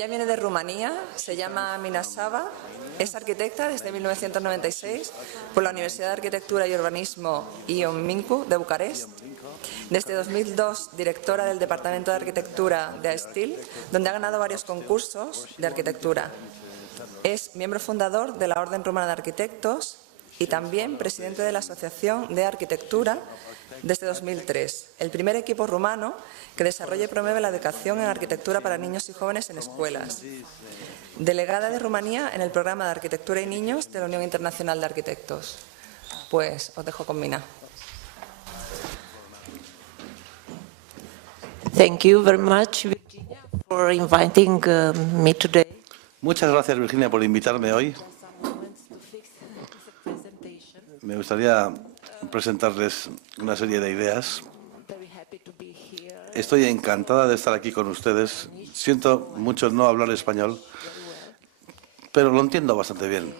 Ella viene de Rumanía, se llama Mina Saba, es arquitecta desde 1996 por la Universidad de Arquitectura y Urbanismo Ion Mincu de Bucarest. Desde 2002, directora del Departamento de Arquitectura de ASTIL, donde ha ganado varios concursos de arquitectura. Es miembro fundador de la Orden Rumana de Arquitectos y también presidente de la Asociación de Arquitectura desde 2003, el primer equipo rumano que desarrolla y promueve la educación en arquitectura para niños y jóvenes en escuelas. Delegada de Rumanía en el programa de Arquitectura y Niños de la Unión Internacional de Arquitectos. Pues os dejo con Mina. Thank you very much, Virginia, for inviting me today. Muchas gracias, Virginia, por invitarme hoy. Me gustaría presentarles una serie de ideas. Estoy encantada de estar aquí con ustedes. Siento mucho no hablar español, pero lo entiendo bastante bien.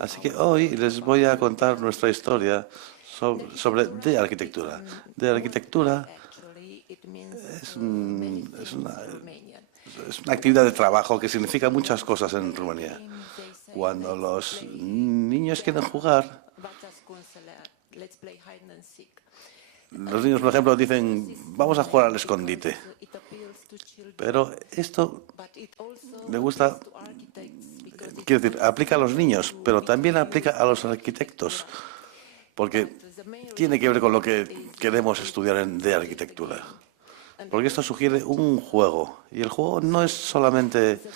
Así que hoy les voy a contar nuestra historia sobre de arquitectura. De arquitectura es una actividad de trabajo que significa muchas cosas en Rumanía. Cuando los niños quieren jugar, los niños, por ejemplo, dicen, vamos a jugar al escondite. Pero esto le gusta, quiero decir, aplica a los niños, pero también aplica a los arquitectos, porque tiene que ver con lo que queremos estudiar de arquitectura. Porque esto sugiere un juego, y el juego no es solamente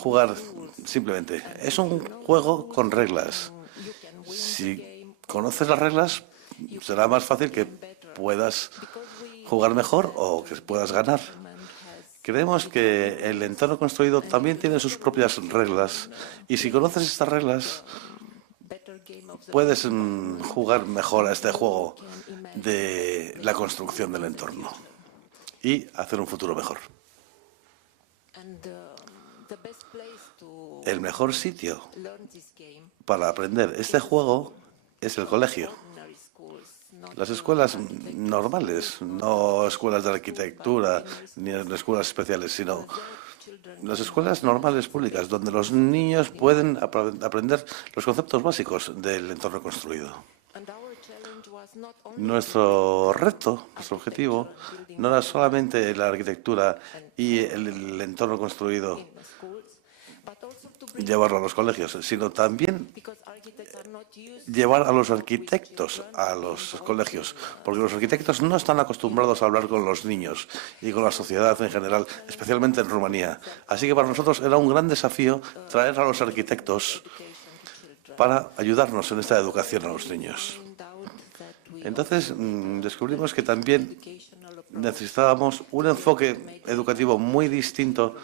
jugar simplemente, es un juego con reglas. Si conoces las reglas, será más fácil que puedas jugar mejor o que puedas ganar. Creemos que el entorno construido también tiene sus propias reglas, y si conoces estas reglas, puedes jugar mejor a este juego de la construcción del entorno y hacer un futuro mejor. El mejor sitio para aprender este juego es el colegio. Las escuelas normales, no escuelas de arquitectura ni escuelas especiales, sino las escuelas normales públicas, donde los niños pueden aprender los conceptos básicos del entorno construido. Nuestro reto, nuestro objetivo, no era solamente la arquitectura y el entorno construido, llevarlo a los colegios, sino también llevar a los arquitectos a los colegios, porque los arquitectos no están acostumbrados a hablar con los niños y con la sociedad en general, especialmente en Rumanía. Así que para nosotros era un gran desafío traer a los arquitectos para ayudarnos en esta educación a los niños. Entonces descubrimos que también necesitábamos un enfoque educativo muy distinto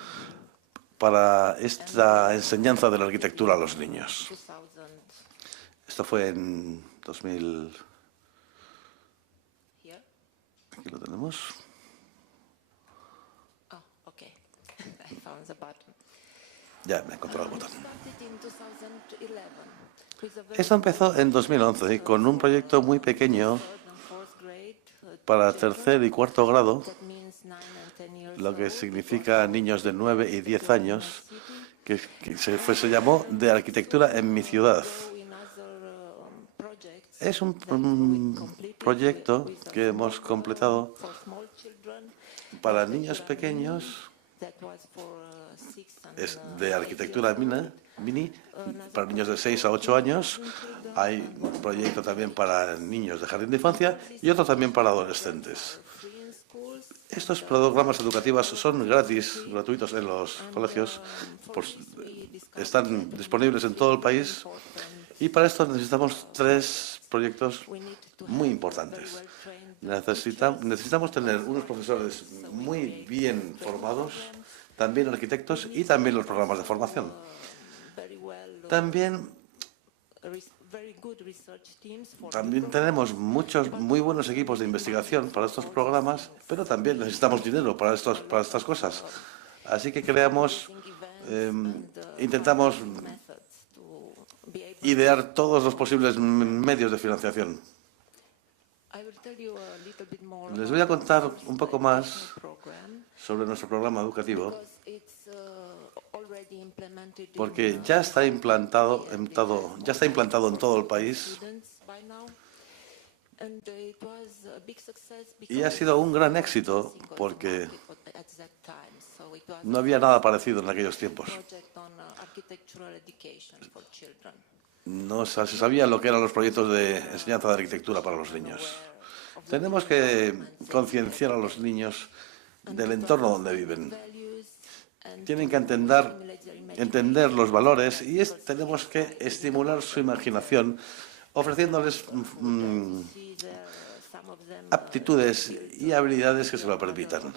para esta enseñanza de la arquitectura a los niños. Esto fue en 2000. Aquí lo tenemos. Ya, me he encontrado el botón. Esto empezó en 2011 con un proyecto muy pequeño para tercer y cuarto grado, lo que significa niños de 9 y 10 años, que se llamó De Arquitectura en mi ciudad. Es un proyecto que hemos completado para niños pequeños. Es de arquitectura mini, para niños de 6 a 8 años. Hay un proyecto también para niños de jardín de infancia y otro también para adolescentes. Estos programas educativos son gratuitos en los colegios, están disponibles en todo el país, y para esto necesitamos 3 proyectos muy importantes. Necesitamos tener unos profesores muy bien formados, también arquitectos y también los programas de formación. También tenemos muchos muy buenos equipos de investigación para estos programas, pero también necesitamos dinero para estas cosas. Así que creamos intentamos idear todos los posibles medios de financiación. Les voy a contar un poco más sobre nuestro programa educativo, porque ya está implantado en todo el país y ha sido un gran éxito porque no había nada parecido en aquellos tiempos. No se sabía lo que eran los proyectos de enseñanza de arquitectura para los niños. Tenemos que concienciar a los niños del entorno donde viven. Tienen que entender los valores y tenemos que estimular su imaginación ofreciéndoles aptitudes y habilidades que se lo permitan.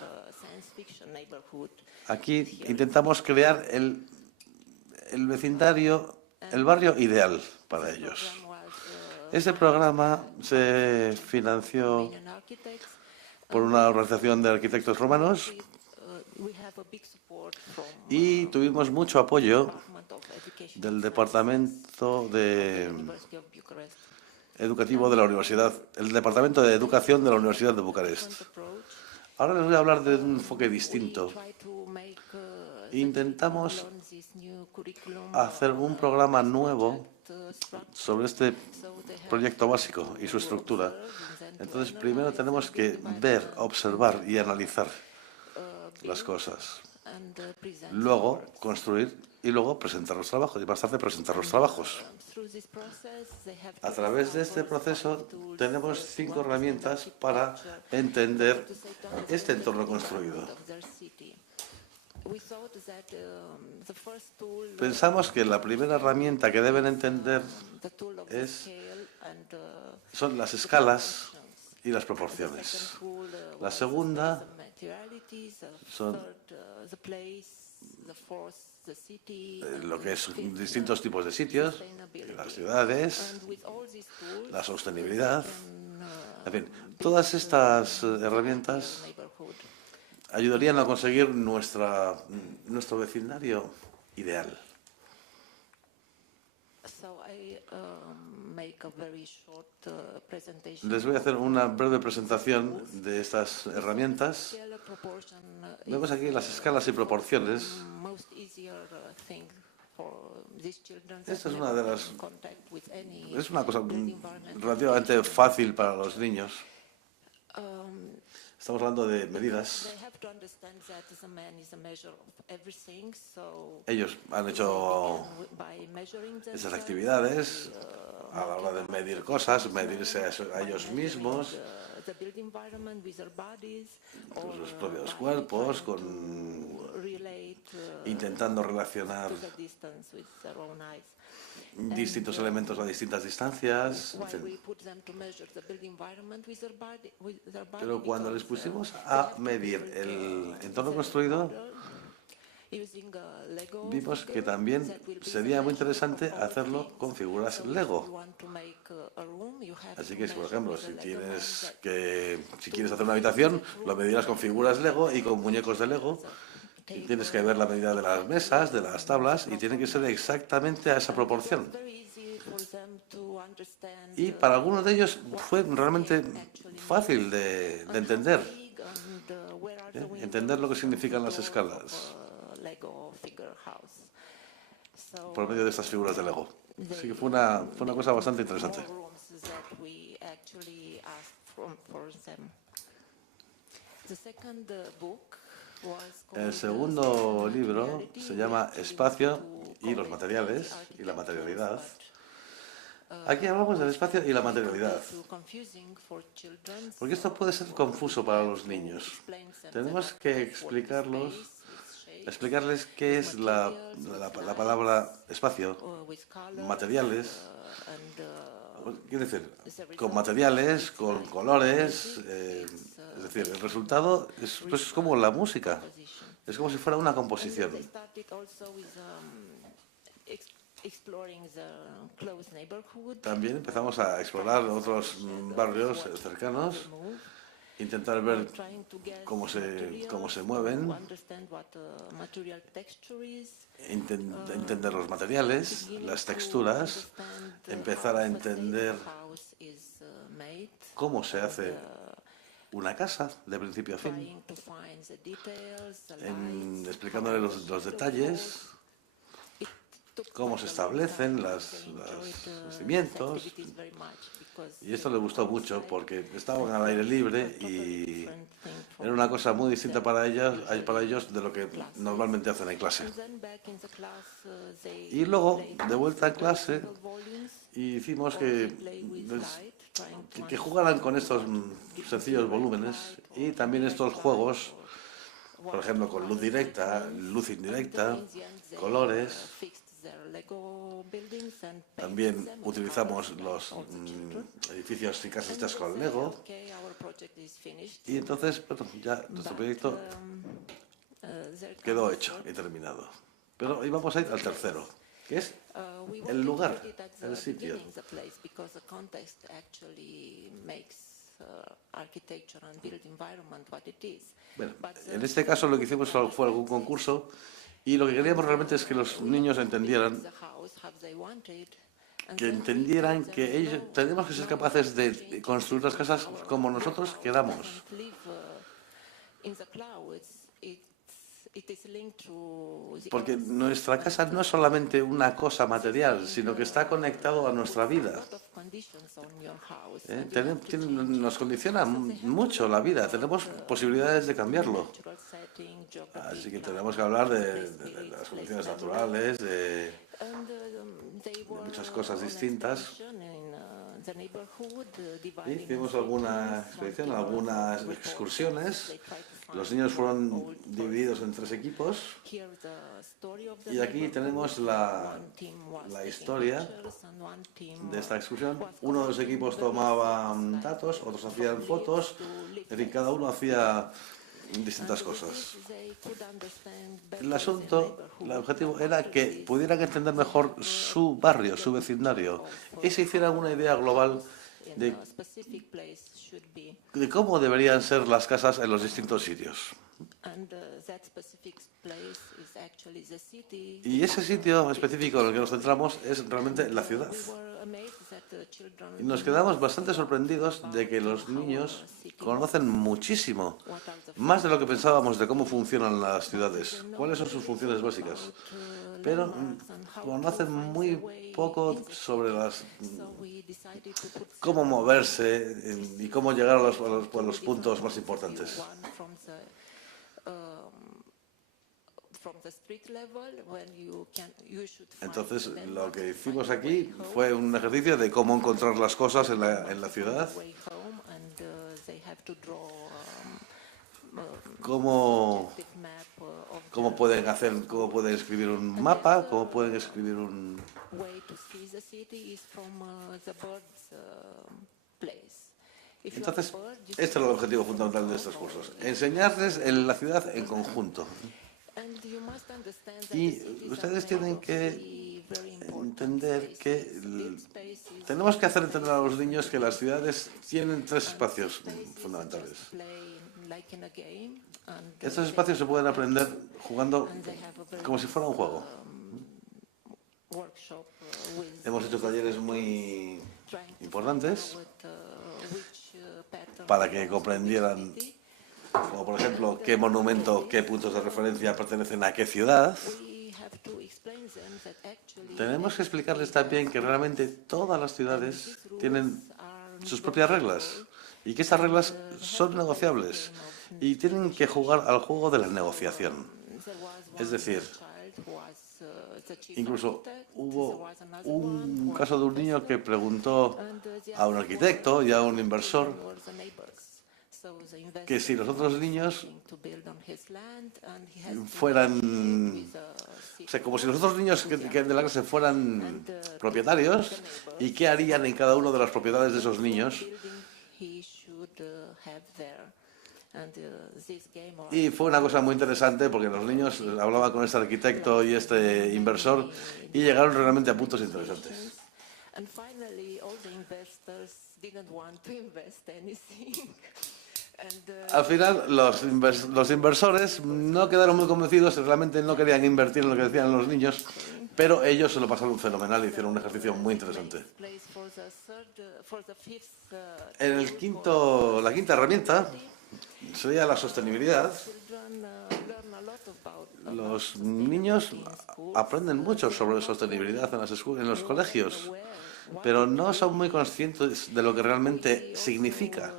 Aquí intentamos crear el vecindario, el barrio ideal para ellos. Este programa se financió por una organización de arquitectos romanos y tuvimos mucho apoyo del Departamento Educativo de la Universidad, el Departamento de Educación de la Universidad de Bucarest. Ahora les voy a hablar de un enfoque distinto. Intentamos hacer un programa nuevo sobre este proyecto básico y su estructura. Entonces, primero tenemos que ver, observar y analizar las cosas. Luego, construir y luego presentar los trabajos. Y más tarde, presentar los trabajos. A través de este proceso, tenemos 5 herramientas para entender este entorno construido. Pensamos que la primera herramienta que deben entender son las escalas y las proporciones. La segunda son lo que es distintos tipos de sitios, las ciudades, la sostenibilidad. En fin, todas estas herramientas ayudarían a conseguir nuestro vecindario ideal. Les voy a hacer una breve presentación de estas herramientas. Vemos aquí las escalas y proporciones. Esta es una cosa relativamente fácil para los niños. Estamos hablando de medidas. Ellos han hecho esas actividades a la hora de medir cosas, medirse a ellos mismos, con sus propios cuerpos, intentando relacionar distintos elementos a distintas distancias. En fin. Pero cuando les pusimos a medir el entorno construido, vimos que también sería muy interesante hacerlo con figuras Lego. Así que, por ejemplo, si quieres hacer una habitación, lo medirás con figuras Lego y con muñecos de Lego. Y tienes que ver la medida de las mesas, de las tablas, y tiene que ser exactamente a esa proporción. Y para algunos de ellos fue realmente fácil de entender. Entender lo que significan las escalas por medio de estas figuras de Lego. Así que fue una cosa bastante interesante. El segundo libro se llama Espacio y los materiales y la materialidad. Aquí hablamos del espacio y la materialidad, porque esto puede ser confuso para los niños. Tenemos que explicarles qué es la palabra espacio, materiales, quiere decir, con materiales, con colores, es decir, el resultado es como la música, es como si fuera una composición. También empezamos a explorar otros barrios cercanos intentar ver trying to guess cómo se materials, mueven, to understand what material texture is, entender los materiales, beginning las to texturas, understand empezar how a a entender sustainable house is made, cómo se and, hace una casa de principio a fin, trying to find the details, the lights, explicándole how los the detalles, It took cómo se quite a long establecen time, and los they enjoyed these cimientos. activities very much because Y esto le gustó mucho outside porque estaban at al aire work libre is a totally y different thing era from una cosa muy distinta their para usually ellos de lo que classes. normalmente hacen en clase. And then back in the class, they Y luego, played de vuelta en with clase, simple volumes, hicimos or que, they play with pues, light, trying to que jugaran understand con estos what sencillos direct volúmenes light y or también indirect estos light, juegos, or por ejemplo, con luz what it directa, means. luz And indirecta, in the end, they colores. fixed their Lego buildings and painted También them with utilizamos colors, los like all the children. edificios y casas And hechas they con say, Lego. okay, our project is finished. Y entonces, bueno, ya nuestro But, proyecto there quedó comes hecho a y terminado. Pero íbamos a ir al tercero, que es we el wanted lugar, to put it at the el sitio. beginning, the place, because the context actually makes architecture and built environment what it is. Bueno, But, en este caso lo que hicimos fue algún concurso y lo que queríamos realmente es que los niños entendieran the house how they wanted, and que then we entendieran told que them, ellos no, tenemos que ser no capaces de changes construir las because casas our como nosotros house queramos. doesn't live, in the clouds. It is linked to the Porque earth. nuestra casa no es solamente una cosa material, sino que está conectado a nuestra vida. A lot of conditions on your house, ¿Eh? and you have to change Nos it. condiciona So they have to mucho la learn vida, about, tenemos posibilidades de cambiarlo. natural setting, geography, Así que climate, tenemos que hablar place de spirits, las place condiciones memory. naturales, de And they were muchas cosas on distintas. expedition in the neighborhood, Y dividing hicimos in alguna teams, expedición, one team algunas reporters. excursiones. They tried to Los find niños one fueron old divididos en person, 3 equipos. hear the story of the Y aquí neighborhood. tenemos One team was la taking historia pictures and one team de esta excursión. was Uno de los collecting equipos various tomaba things like datos, otros from hacían leaves fotos. to Es decir, cada uno hacía distintas cosas. El asunto, el objetivo era que pudieran entender mejor su barrio, su vecindario, y se hicieran una idea global de cómo deberían ser las casas en los distintos sitios. Y ese sitio específico en el que nos centramos es realmente la ciudad. Y nos quedamos bastante sorprendidos de que los niños conocen muchísimo, más de lo que pensábamos de cómo funcionan las ciudades, cuáles son sus funciones básicas, pero conocen muy poco sobre cómo moverse y cómo llegar a los puntos más importantes. Entonces, lo que hicimos aquí fue un ejercicio de cómo encontrar las cosas en la ciudad, cómo pueden escribir un mapa, cómo pueden escribir un... Entonces, este es el objetivo fundamental de estos cursos, enseñarles la ciudad en conjunto. Y ustedes tienen que entender que tenemos que hacer entender a los niños que las ciudades tienen 3 espacios fundamentales. Estos espacios se pueden aprender jugando como si fuera un juego. Hemos hecho talleres muy importantes para que comprendieran, como por ejemplo, qué monumento, qué puntos de referencia pertenecen a qué ciudad. Tenemos que explicarles también que realmente todas las ciudades tienen sus propias reglas y que estas reglas son negociables y tienen que jugar al juego de la negociación. Es decir, incluso hubo un caso de un niño que preguntó a un arquitecto y a un inversor que si los otros niños fueran, o sea, como si los otros niños que de la clase fueran propietarios, y qué harían en cada una de las propiedades de esos niños. Y fue una cosa muy interesante porque los niños hablaban con este arquitecto y este inversor y llegaron realmente a puntos interesantes. Al final, los inversores no quedaron muy convencidos, realmente no querían invertir en lo que decían los niños, pero ellos se lo pasaron fenomenal y hicieron un ejercicio muy interesante. La quinta herramienta sería la sostenibilidad. Los niños aprenden mucho sobre sostenibilidad en los colegios, pero no son muy conscientes de lo que realmente significa.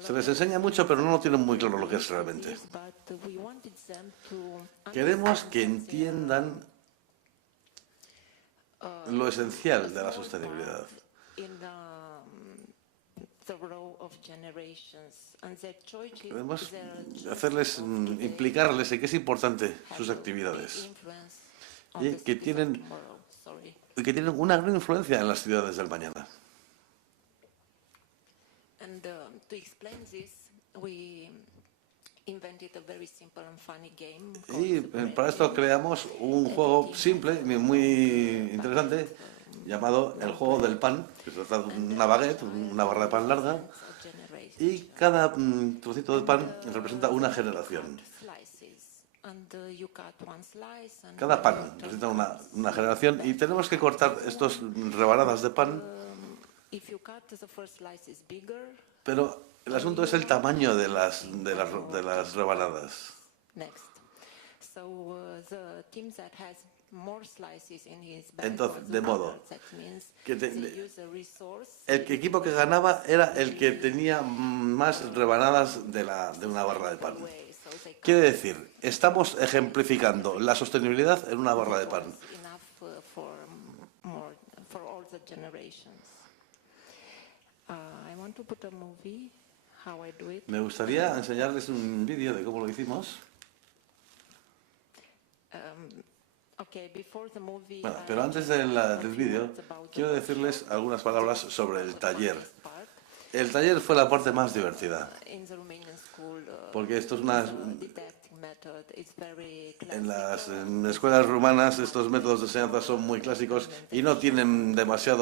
Se les enseña mucho, pero no lo tienen muy claro lo que es realmente. Queremos que entiendan lo esencial de la sostenibilidad. Queremos implicarles en que es importante sus actividades y que tienen una gran influencia en las ciudades del mañana. Y para esto creamos un juego simple y muy interesante llamado el juego del pan, que se trata de una baguette, una barra de pan larga, y cada trocito de pan representa una generación. Cada pan representa una generación y tenemos que cortar estas rebanadas de pan, pero el asunto es el tamaño de las rebanadas. Entonces, de modo que el equipo que ganaba era el que tenía más rebanadas de una barra de pan. Quiere decir, estamos ejemplificando la sostenibilidad en una barra de pan. Me gustaría enseñarles un vídeo de cómo lo hicimos. Bueno, pero antes del vídeo, quiero decirles algunas palabras sobre el taller. El taller fue la parte más divertida, porque esto es en las escuelas rumanas estos métodos de enseñanza son muy clásicos y no dan demasiadas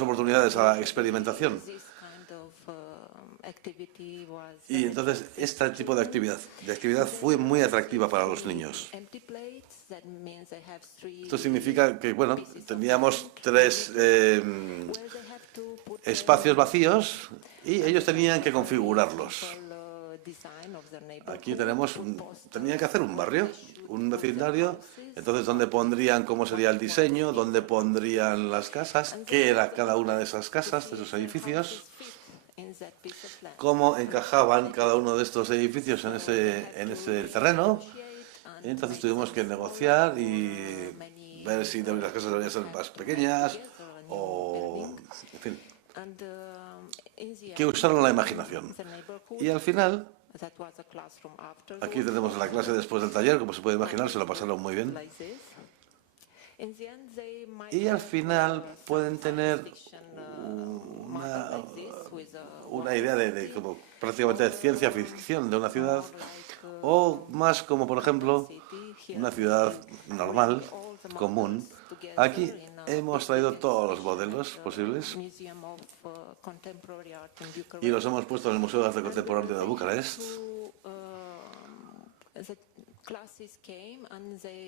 oportunidades a la experimentación. Y entonces este tipo de actividad fue muy atractiva para los niños. Esto significa que, bueno, teníamos 3 espacios vacíos y ellos tenían que configurarlos. Aquí tenían que hacer un barrio, un vecindario, entonces dónde pondrían, cómo sería el diseño, dónde pondrían las casas, qué era cada una de esas casas, de esos edificios, cómo encajaban cada uno de estos edificios en ese terreno. Y entonces tuvimos que negociar y ver si las casas deberían ser más pequeñas o, en fin, que usaron la imaginación. Y al final, aquí tenemos la clase después del taller, como se puede imaginar, se lo pasaron muy bien. Y al final pueden tener una idea de como prácticamente de ciencia ficción de una ciudad, o más como, por ejemplo, una ciudad normal, común. Aquí hemos traído todos los modelos posibles y los hemos puesto en el Museo de Arte Contemporáneo de Bucarest.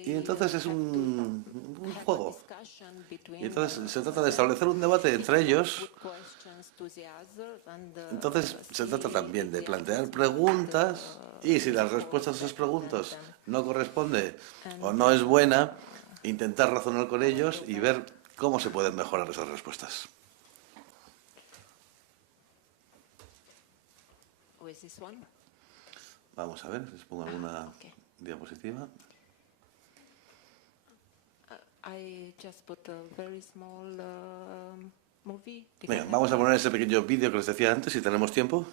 Y entonces es un juego. Y entonces se trata de establecer un debate entre ellos. Entonces se trata también de plantear preguntas y si las respuestas a esas preguntas no corresponde o no es buena, intentar razonar con ellos y ver cómo se pueden mejorar esas respuestas. Vamos a ver, les pongo alguna diapositiva. Venga, vamos a poner ese pequeño vídeo que les decía antes, si tenemos tiempo.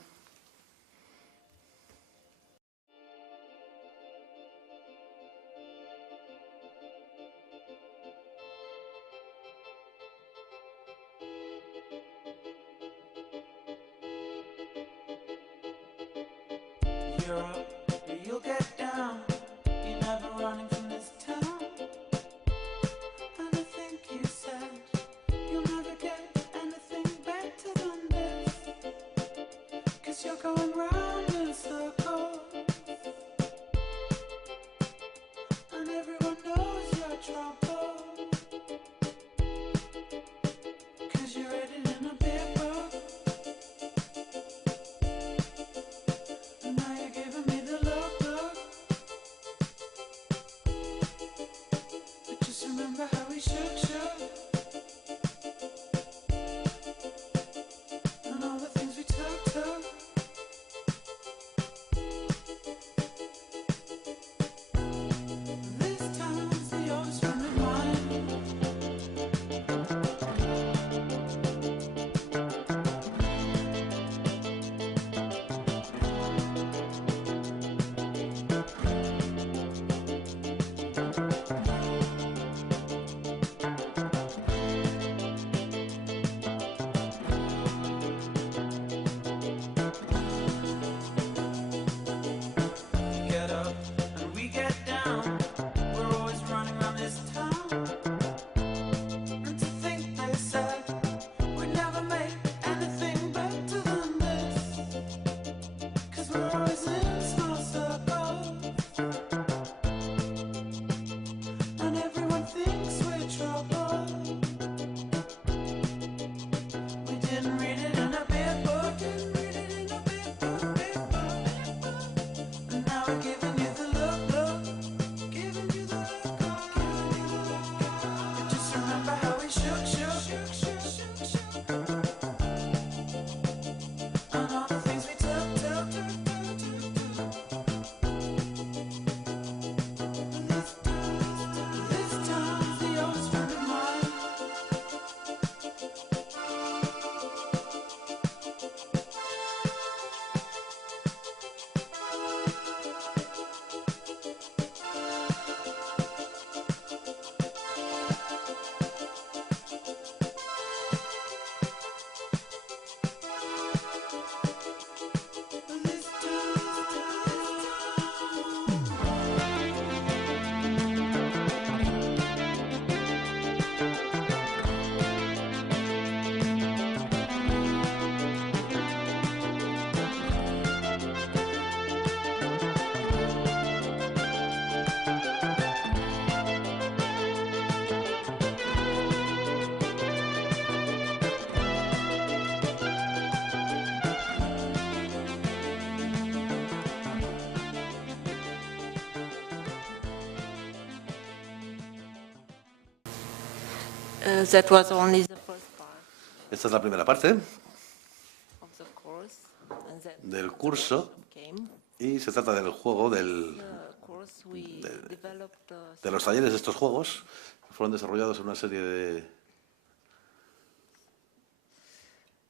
That was only the first part Esta es la primera parte of the course. And then del curso came y se trata del juego, the course we developed de los talleres de estos juegos que fueron desarrollados en una serie de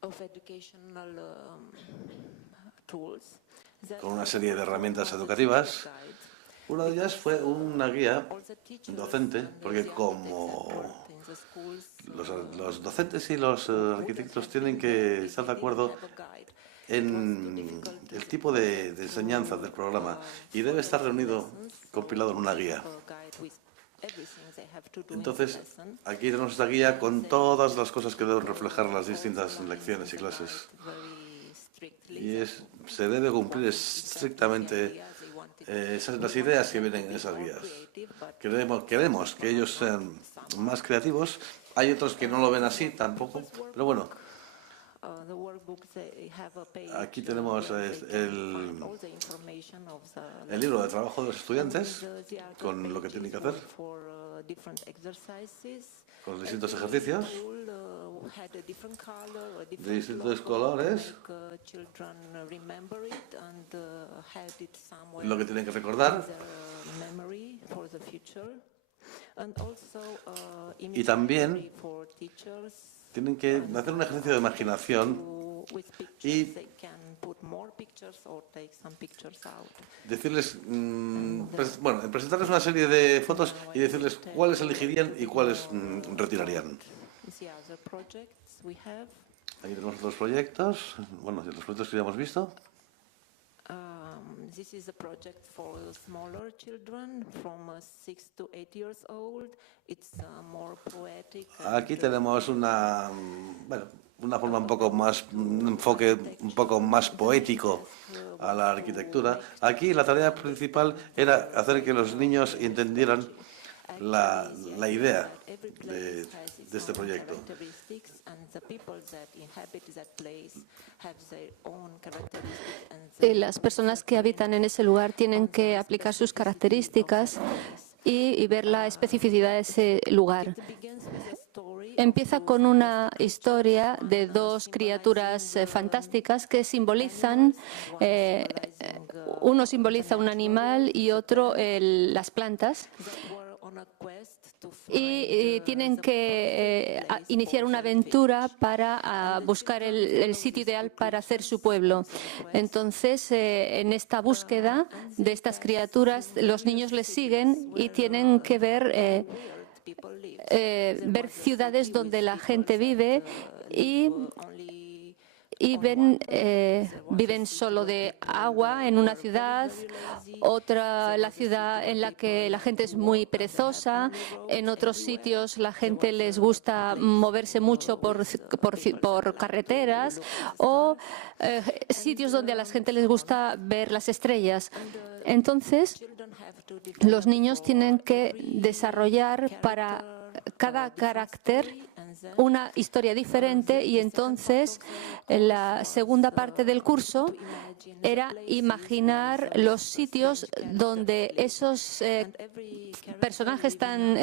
of educational tools. That con una serie de herramientas educativas. guide. Una de ellas fue una guía All the teachers docente, and the porque architects como that worked in the schools, los docentes y los arquitectos tienen que estar de acuerdo have a guide. en el tipo de enseñanza del programa y debe estar reunido, compilado en una guía. A guide with everything they have to do in the Entonces, lesson. aquí tenemos esta guía con todas las cosas que deben reflejar las distintas lecciones y clases. Very strictly. Y se debe cumplir estrictamente las ideas que vienen en esas guías. Queremos que ellos sean más creativos. Hay otros que no lo ven así tampoco, pero bueno, The workbooks, they have a page aquí tenemos where they can el find all the information of the libro de trabajo de los estudiantes the other con lo que tienen que hacer, pages for different exercises. con los distintos ejercicios All had a different color, a de different distintos logo, colores, like, children remember it and had it somewhere lo que tienen que recordar. in their memory for the future. And also, Y también imaginary for teachers tienen que hacer un ejercicio de imaginación with pictures. y They can put more pictures or take some pictures out. decirles, bueno, presentarles una serie de fotos y decirles cuáles elegirían y cuáles retirarían. The other projects we have, Aquí tenemos otros proyectos, bueno, los proyectos que ya hemos visto. this is a project for smaller children from 6 to 8 years old. It's more poetic. Aquí tenemos una forma un poco más, un enfoque un poco más poético a la arquitectura. Aquí la tarea principal era hacer que los niños entendieran la idea de este proyecto. Las personas que habitan en ese lugar tienen que aplicar sus características y ver la especificidad de ese lugar. Empieza con una historia de dos criaturas fantásticas que simbolizan, uno simboliza un animal y otro las plantas. Y tienen que iniciar una aventura para buscar el sitio ideal para hacer su pueblo. Entonces, en esta búsqueda de estas criaturas, los niños les siguen y tienen que ver ciudades donde la gente vive y viven solo de agua en una ciudad, otra la ciudad en la que la gente es muy perezosa, en otros sitios la gente les gusta moverse mucho por carreteras o sitios donde a la gente les gusta ver las estrellas. Entonces, los niños tienen que desarrollar para cada carácter una historia diferente, y entonces en la segunda parte del curso era imaginar los sitios donde esos personajes tan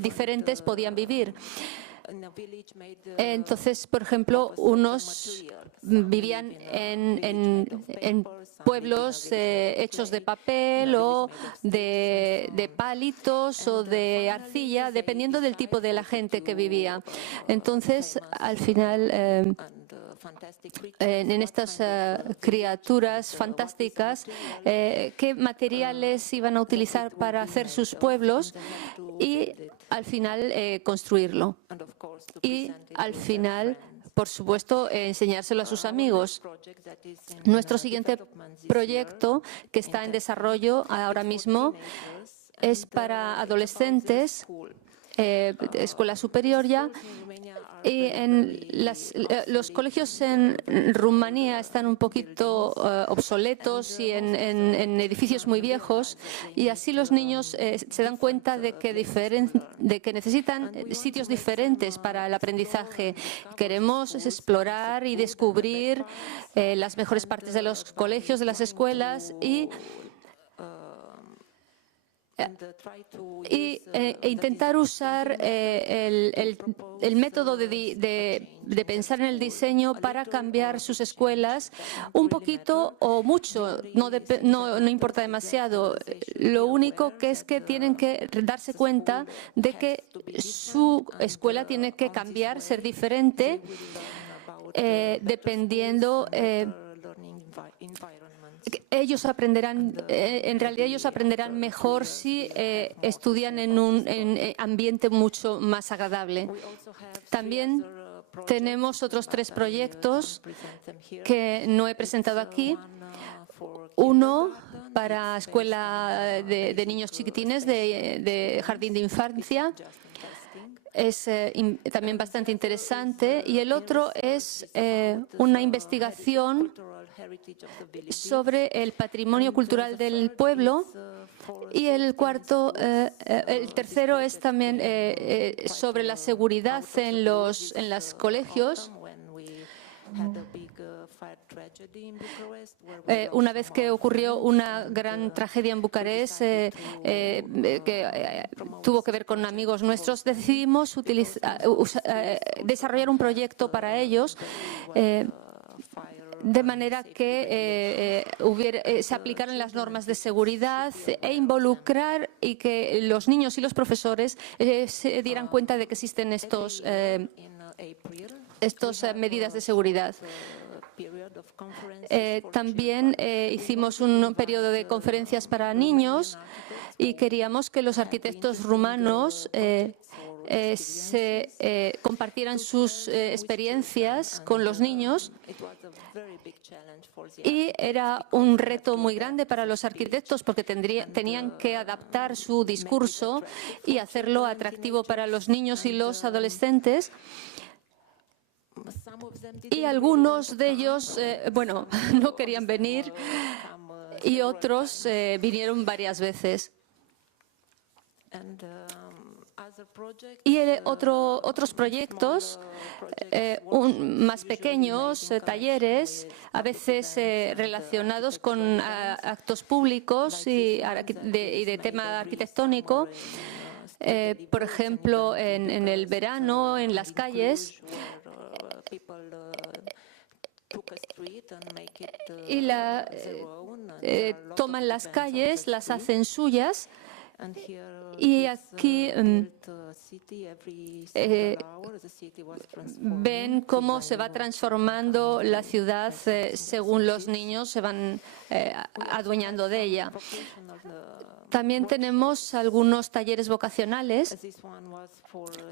diferentes podían vivir. Entonces, por ejemplo, unos vivían en pueblos hechos de papel o de palitos o de arcilla, dependiendo del tipo de la gente que vivía. Entonces, al final, en estas criaturas fantásticas, qué materiales iban a utilizar para hacer sus pueblos y al final construirlo. Y al final, por supuesto, enseñárselo a sus amigos. Nuestro siguiente proyecto, que está en desarrollo ahora mismo, es para adolescentes, escuela superior ya. Y los colegios en Rumanía están un poquito obsoletos y en edificios muy viejos, y así los niños se dan cuenta de que necesitan sitios diferentes para el aprendizaje. Queremos explorar y descubrir las mejores partes de los colegios, de las escuelas, e intentar usar el método de pensar en el diseño para cambiar sus escuelas un poquito o mucho, no importa demasiado. Lo único que es que tienen que darse cuenta de que su escuela tiene que cambiar, ser diferente, dependiendo. Ellos aprenderán, en realidad ellos aprenderán mejor si estudian en un ambiente mucho más agradable. También tenemos otros 3 proyectos que no he presentado aquí. Uno para escuela de niños chiquitines, de jardín de infancia. Es también bastante interesante. Y el otro es una investigación sobre el patrimonio cultural del pueblo. Y el tercero es también sobre la seguridad en los colegios. Una vez que ocurrió una gran tragedia en Bucarest, que tuvo que ver con amigos nuestros, decidimos desarrollar un proyecto para ellos, de manera que se aplicaran las normas de seguridad e involucrar y que los niños y los profesores se dieran cuenta de que existen estas medidas de seguridad. También hicimos un periodo de conferencias para niños y queríamos que los arquitectos rumanos compartieran sus experiencias con los niños, y era un reto muy grande para los arquitectos porque tenían que adaptar su discurso y hacerlo atractivo para los niños y los adolescentes. Y algunos de ellos, no querían venir, y otros vinieron varias veces. Y otros proyectos más pequeños, talleres, a veces relacionados con actos públicos y de tema arquitectónico. Por ejemplo, en el verano, en las calles. Y toman las calles, las hacen suyas. Y aquí ven cómo se va transformando la ciudad según los niños se van adueñando de ella. También tenemos algunos talleres vocacionales.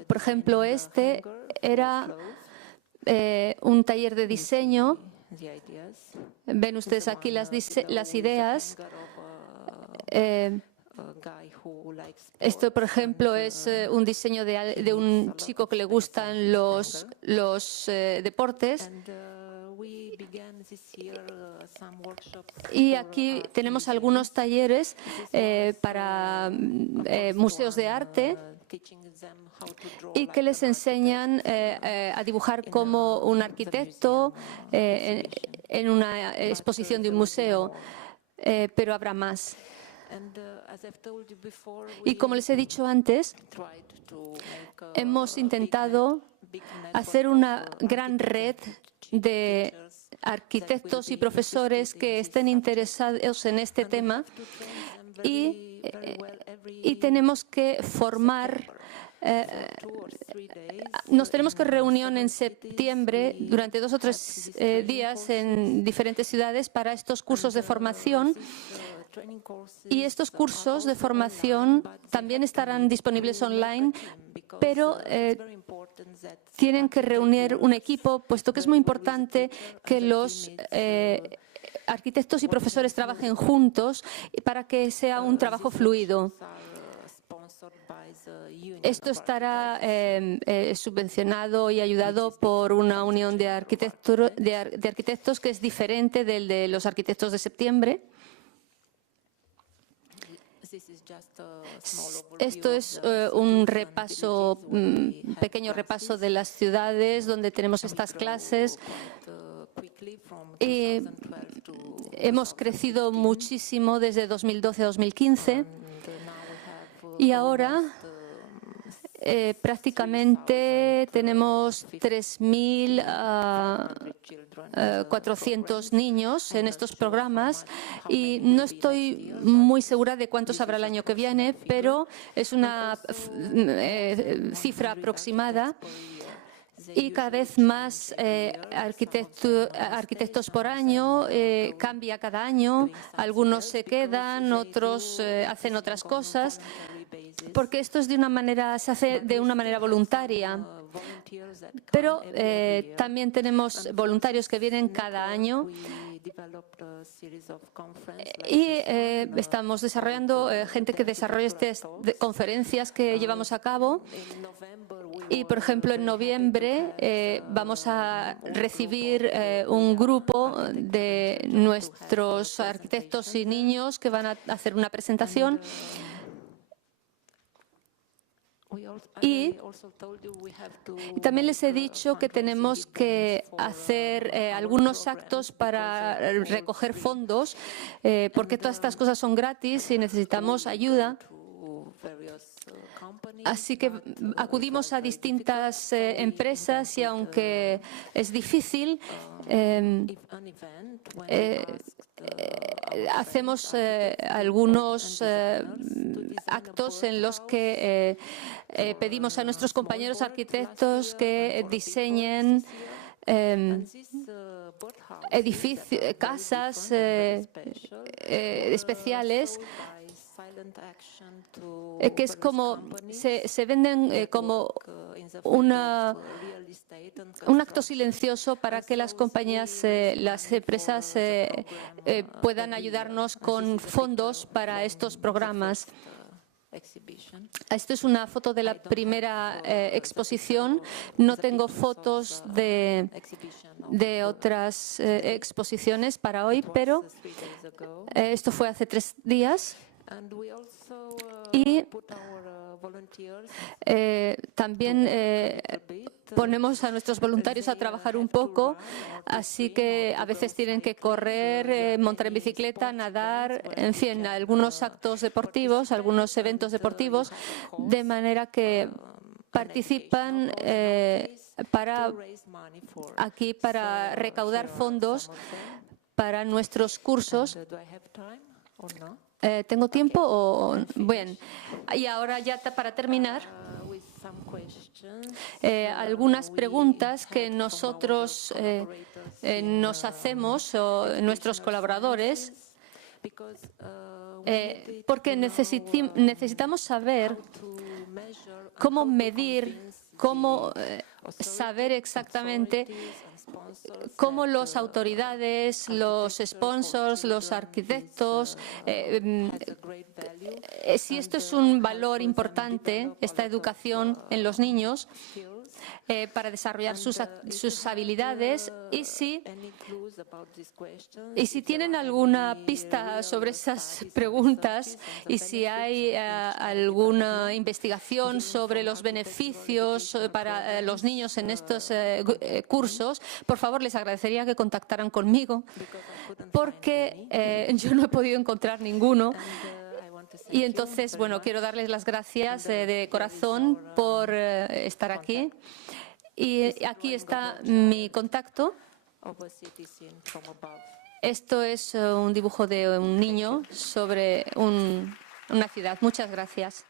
Por ejemplo, este era un taller de diseño. Ven ustedes aquí las ideas. Esto, por ejemplo, es un diseño de un chico que le gustan los deportes. Y aquí tenemos algunos talleres para museos de arte. y que les enseñan a dibujar como un arquitecto en una exposición de un museo, pero habrá más. Y como les he dicho antes, hemos intentado hacer una gran red de arquitectos y profesores que estén interesados en este tema y tenemos que formar. Nos tenemos que reunir en septiembre durante 2 o 3 días en diferentes ciudades para estos cursos de formación. Y estos cursos de formación también estarán disponibles online, pero tienen que reunir un equipo, puesto que es muy importante que los arquitectos y profesores trabajen juntos para que sea un trabajo fluido. Esto estará subvencionado y ayudado por una unión de arquitectos que es diferente del de los arquitectos de septiembre. Esto es un repaso, pequeño repaso de las ciudades donde tenemos estas clases. Y hemos crecido muchísimo desde 2012 a 2015 y ahora prácticamente tenemos 3.400 niños en estos programas y no estoy muy segura de cuántos habrá el año que viene, pero es una cifra aproximada. Y cada vez más arquitectos por año, cambia cada año, algunos se quedan, otros hacen otras cosas, porque esto es se hace de una manera voluntaria. Pero también tenemos voluntarios que vienen cada año y estamos desarrollando gente que desarrolla estas conferencias que llevamos a cabo. Y, por ejemplo, en noviembre vamos a recibir un grupo de nuestros arquitectos y niños que van a hacer una presentación. Y también les he dicho que tenemos que hacer algunos actos para recoger fondos, porque todas estas cosas son gratis y necesitamos ayuda. Así que acudimos a distintas empresas y aunque es difícil, hacemos algunos actos en los que pedimos a nuestros compañeros arquitectos que diseñen casas especiales, que es como se venden como un acto silencioso para que las compañías, las empresas puedan ayudarnos con fondos para estos programas. Esto es una foto de la primera exposición. No tengo fotos de otras exposiciones para hoy, pero esto fue hace 3 días. Y también ponemos a nuestros voluntarios a trabajar un poco, así que a veces tienen que correr, montar en bicicleta, nadar, en fin, algunos actos deportivos, algunos eventos deportivos, de manera que participan para recaudar fondos para nuestros cursos. ¿Tengo tiempo? Bien. Y ahora ya para terminar, algunas preguntas que nosotros nos hacemos, o nuestros colaboradores, porque necesitamos saber cómo medir, cómo saber exactamente cómo las autoridades, los sponsors, los arquitectos, si esto es un valor importante, esta educación en los niños, para desarrollar sus habilidades y si tienen alguna pista sobre esas preguntas y si hay alguna investigación sobre los beneficios para los niños en estos cursos, por favor les agradecería que contactaran conmigo porque yo no he podido encontrar ninguno. Y entonces, bueno, quiero darles las gracias de corazón por estar aquí. Y aquí está mi contacto. Esto es un dibujo de un niño sobre una ciudad. Muchas gracias.